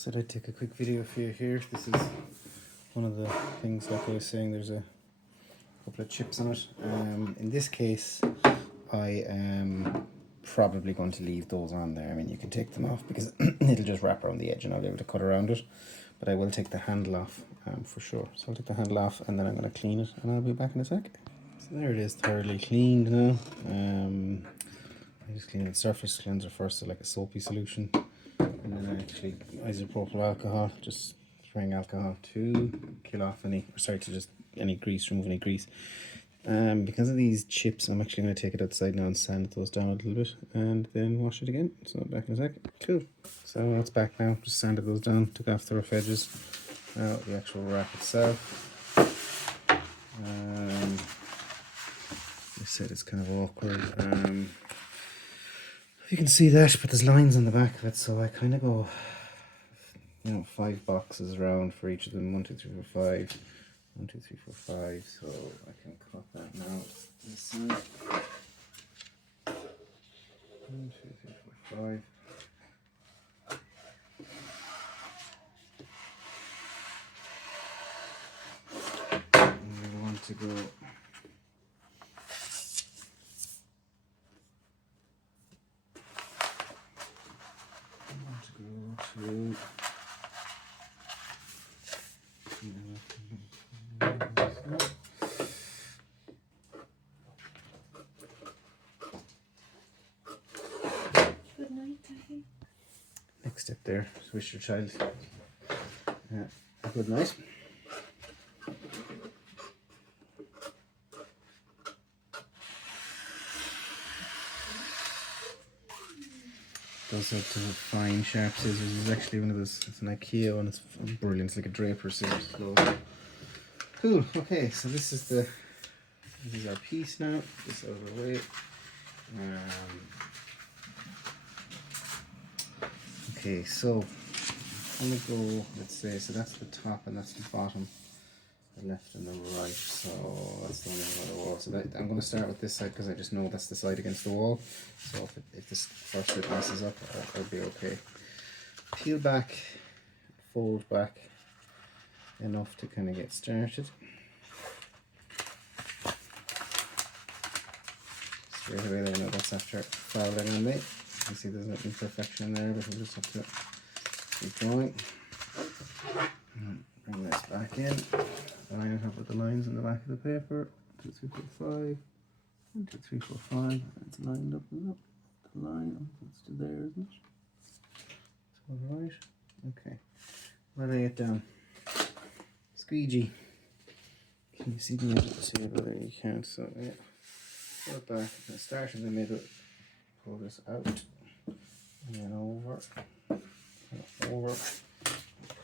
Said I'd take a quick video for you here. This is one of the things, like I was saying, there's a couple of chips on it. In this case, I am probably going to leave those on there. I mean, you can take them off because it'll just wrap around the edge and I'll be able to cut around it. But I will take the handle off for sure. So I'll take the handle off and then I'm going to clean it and I'll be back in a sec. So there it is, thoroughly cleaned now. I just clean the surface cleanser first, so like a soapy solution. And then I actually isopropyl alcohol, just spraying alcohol to kill off any, any grease, remove any grease. Because of these chips, I'm actually going to take it outside now and sand those down a little bit and then wash it again. So back in a sec. Cool. So it's back now. Just sanded those down, took off the rough edges. Now the actual wrap itself. I said it's kind of awkward. You can see that, but there's lines on the back of it, so I kind of go, 5 boxes around for each of them. 1, 2, 3, 4, 5. 1, 2, 3, 4, 5. So I can cut that now. This side. 1, 2, 3, 4, 5. And we want to go. To Good night, Daddy. next step there, so wish your child a good night. Those are the fine sharp scissors. This is actually one of those, it's an IKEA one, it's brilliant, it's like a draper scissors. Cool, okay, so this is our piece now, this out of the way. Okay, so I'm gonna go, let's say, so that's the top and that's the bottom, the left and the right, so that's the one on the wall. So I'm going to start with this side because I just know that's the side against the wall, so if this first bit messes up, I'll be okay. Peel back, fold back enough to kind of get started. Straight away there, now that's after filing on me. You can see there's no imperfection there, but we'll just have to keep going. Bring this back in. Line it up with the lines in the back of the paper. 2, 3, 4, 5. 1, 2, 3, 4, 5. It's lined up with the line. It's still there, isn't it? It's all right. Okay. I'll lay it down. Squeegee. Can you see the middle? See it, whether you can't. So yeah. Pull it back. Now start in the middle. Pull this out. And then over. Over.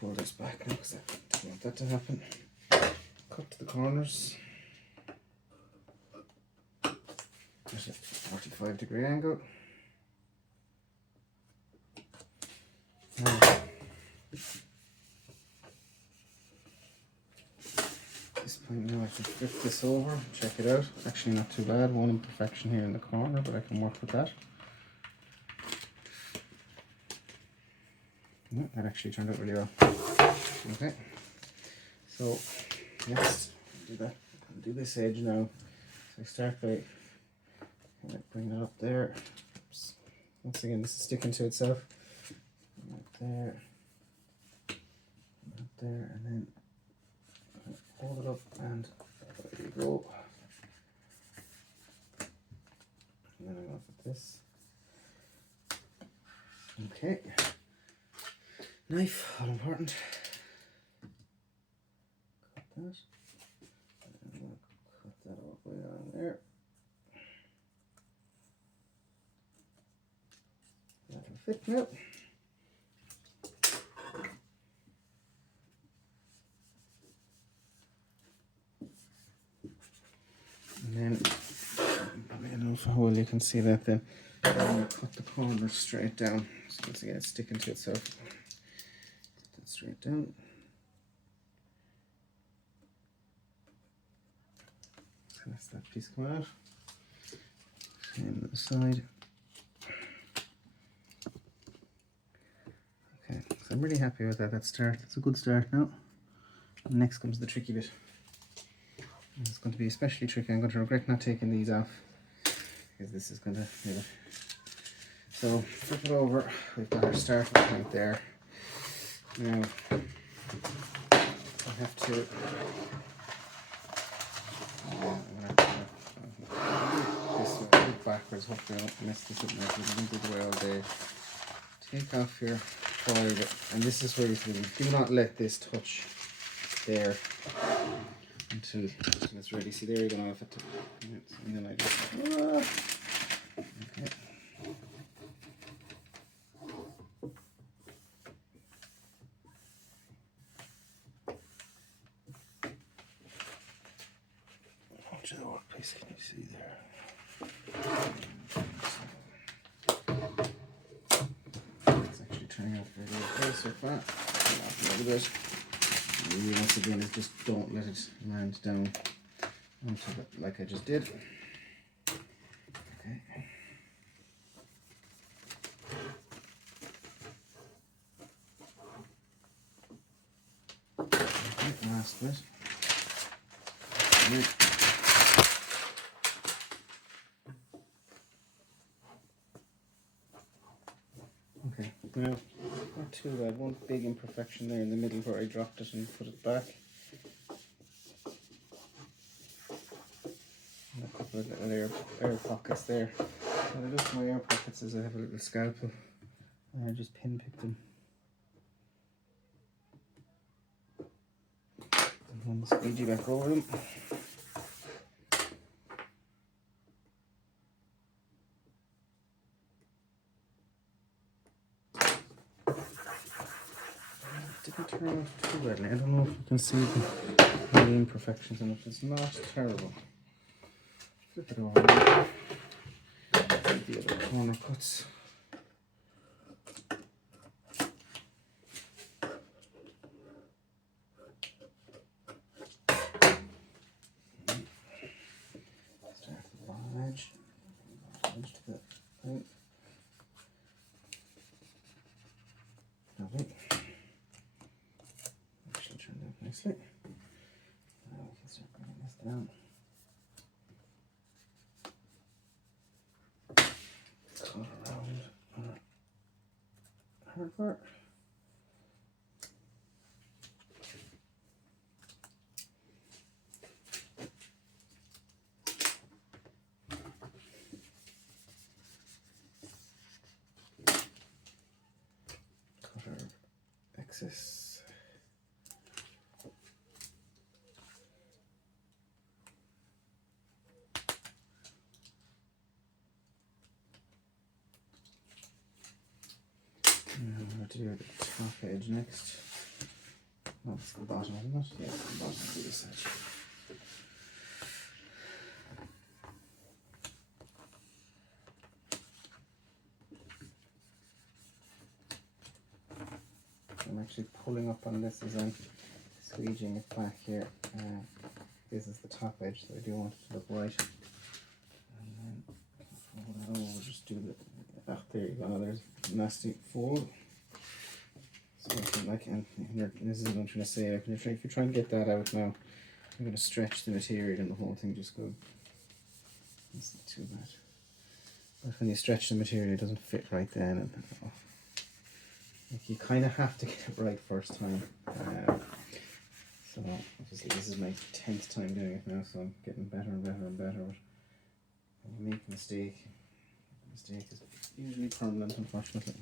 Pull this back now because I don't want that to happen. Cut to the corners. There's a 45-degree angle. Now, at this point now I can flip this over, check it out. Actually not too bad, one imperfection here in the corner, but I can work with that. No, that actually turned out really well. Okay, so let's do that. I'll do this edge now. So I start by bringing it up there. Oops. Once again, this is sticking to itself. Right there, right there, and then hold it up, and there you go. And then I'm going to put this. Okay. Knife, all important. Cut that. And I'm going to cut that all the way down there. That'll fit now. And then, I don't know how well you can see that then. I'm going to cut the corners straight down. So once again, it's sticking to itself. Straight down. So that's that piece coming out. Same on the side. Okay, so I'm really happy with that start. It's a good start now. Next comes the tricky bit. It's going to be especially tricky. I'm going to regret not taking these off because this is going to, So flip it over. We've got our starting point there. Now I have to. This way backwards. Hopefully I don't mess this up now because I didn't do the way all day. Take off your foil, and this is where you do not let this touch there until it's ready. See, there you're going to have it, and then I just okay. Watch the workpiece, can you see there? It's actually turning out very good so far. A little bit. Once again, is just don't let it land down onto it like I just did. Okay. Okay, last bit. Right. Okay, now not too bad. One big imperfection there in the middle where I dropped it and put it back. And a couple of little air pockets there. What I do for my air pockets is I have a little scalpel and I just pin pick them. And run the squeegee back over them. Didn't turn out too badly. I don't know if you can see the imperfections in it. It's not terrible. Flip it over. The other corner cuts. Start the bottom edge. Edge to the thing. Lovely. Actually turned out nicely. Now we can start bringing this down. Cut around our hard part. Cut our excess. I'm going to do the top edge next. No, it's the bottom, isn't it? Yeah, the bottom of this edge. I'm actually pulling up on this as I'm squeegeeing it back here. This is the top edge, so I do want it to look right. And then fold that over, just do the. There you go, there's a nasty fold. So like, and this is what I'm trying to say, if you try and get that out now, you're going to stretch the material and the whole thing just goes. It's not too bad. But when you stretch the material, it doesn't fit right then. And, like, you kind of have to get it right first time. So obviously this is my 10th time doing it now, so I'm getting better and better and better. But when you make a mistake, the mistake is usually permanent, unfortunately.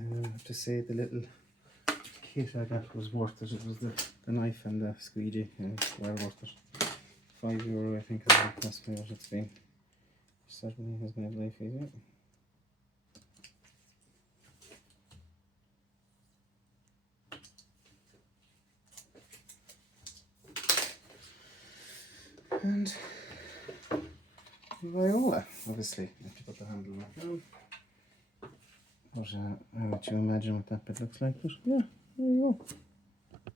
I have to say the little kit I got was worth it. It was the knife and the squeegee, well worth it. €5 I think is approximately what it's been. Certainly has made life easier. And viola, obviously, if you put the handle back on. But I'll let you imagine what that bit looks like. But yeah, there you go.